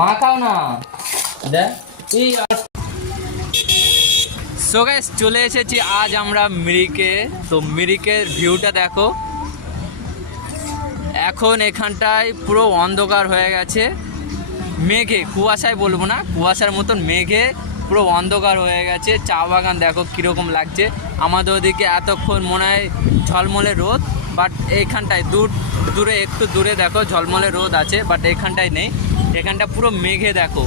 মাখাও না দেখ। So guys চলে এসেছি আজ আমরা মিরিকে। তো মিরিকের ভিউটা দেখো, এখন এখানটায় পুরো অন্ধকার হয়ে গেছে, মেঘে, কুয়াশায় বলবো না, কুয়াশার মতন মেঘে পুরো অন্ধকার হয়ে গেছে। চা বাগান দেখো কীরকম লাগছে। আমাদের ওদিকে এতক্ষণ মনে হয় ঝলমলে রোদ, বাট এইখানটায় দূরে একটু দূরে দেখো ঝলমলে রোদ আছে, বাট এখানটায় নেই। এখানটা পুরো মেঘে দেখো,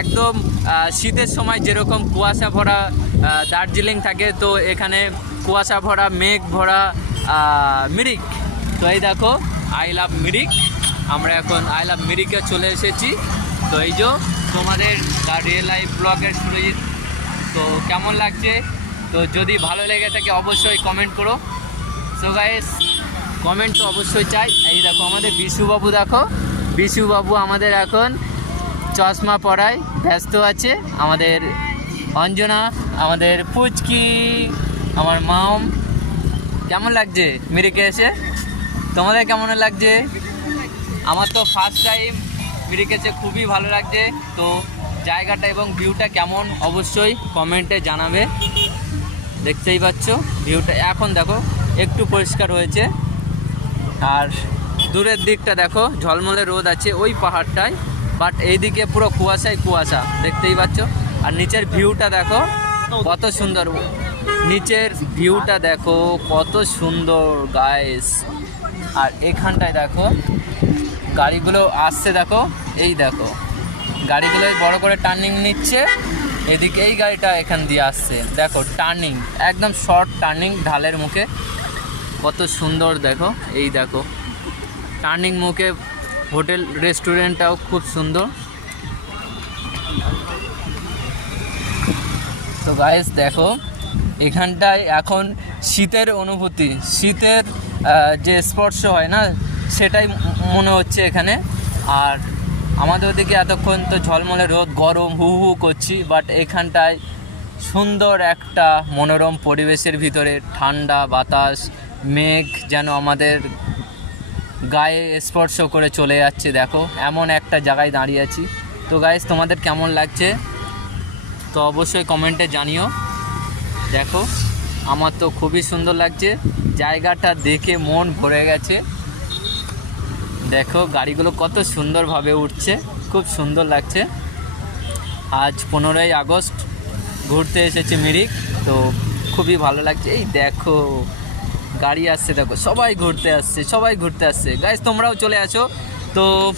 একদম শীতের সময় যেরকম কুয়াশা ভরা দার্জিলিং থাকে, তো এখানে কুয়াশা ভরা মেঘ ভরা মিরিক। তো এই দেখো আই লাভ মিরিক, আমরা এখন আই লাভ মিরিকে চলে এসেছি। তো এই যে তোমাদের দ্য রিয়েল লাইফ ব্লগের সুরজিৎ। তো কেমন লাগছে? তো যদি ভালো লেগে থাকে অবশ্যই কমেন্ট করো। সো গাইস কমেন্ট তো অবশ্যই চাই। এই দেখো আমাদের বিশুবাবু, দেখো বিশুবাবু আমাদের এখন চশমা পরায় ব্যস্ত আছে। আমাদের অঞ্জনা, আমাদের পুচকি, আমার মাম। কেমন লাগছে মিরিকে এসে? তোমাদের কেমন লাগছে? আমার তো ফার্স্ট টাইম মিরিকে এসে খুবই ভালো লাগছে। তো জায়গাটা এবং ভিউটা কেমন অবশ্যই কমেন্টে জানাবে। দেখতেই পাচ্ছ ভিউটা, এখন দেখো একটু পরিষ্কার হয়েছে। আর দূরের দিকটা দেখো ঝলমলে রোদ আছে ওই পাহাড়টায়, বাট এইদিকে পুরো কুয়াশায় কুয়াশা, দেখতেই পাচ্ছ। আর নিচের ভিউটা দেখো কত সুন্দর, নিচের ভিউটা দেখো কত সুন্দর গাইস। আর এখানটায় দেখো গাড়িগুলো আসছে, দেখো এই দেখো গাড়িগুলো বড় করে টার্নিং নিচ্ছে। এদিকে এই গাড়িটা এখান দিয়ে আসছে, দেখো টার্নিং, একদম শর্ট টার্নিং ঢালের মুখে, কত সুন্দর দেখো। এই দেখো টার্নিং মুখে হোটেল রেস্টুরেন্টটাও খুব সুন্দর। তো গাইস দেখো এখানটায় এখন শীতের অনুভূতি, শীতের যে স্পর্শ হয় না, সেটাই মনে হচ্ছে এখানে। আর আমাদের ওদিকে এতক্ষণ তো ঝলমলে রোদ, গরম হু হু করছি, বাট এখানটায় সুন্দর একটা মনোরম পরিবেশের ভিতরে ঠান্ডা বাতাস, মেঘ যেন আমাদের গায়ে স্পর্শ করে চলে যাচ্ছে। দেখো এমন একটা জায়গায় দাঁড়িয়ে আছি। তো গাইস তোমাদের কেমন লাগছে তো অবশ্যই কমেন্টে জানিও। দেখো আমার তো খুবই সুন্দর লাগছে, জায়গাটা দেখে মন ভরে গেছে। দেখো গাড়িগুলো কত সুন্দরভাবে উঠছে, খুব সুন্দর লাগছে। আজ 15ই আগস্ট ঘুরতে এসেছি মিরিক, তো খুবই ভালো লাগছে। এই দেখো গাড়ি আসছে, দেখো সবাই ঘুরতে আসছে, সবাই ঘুরতে আসছে। গাইস তোমরাও চলে আসো। তো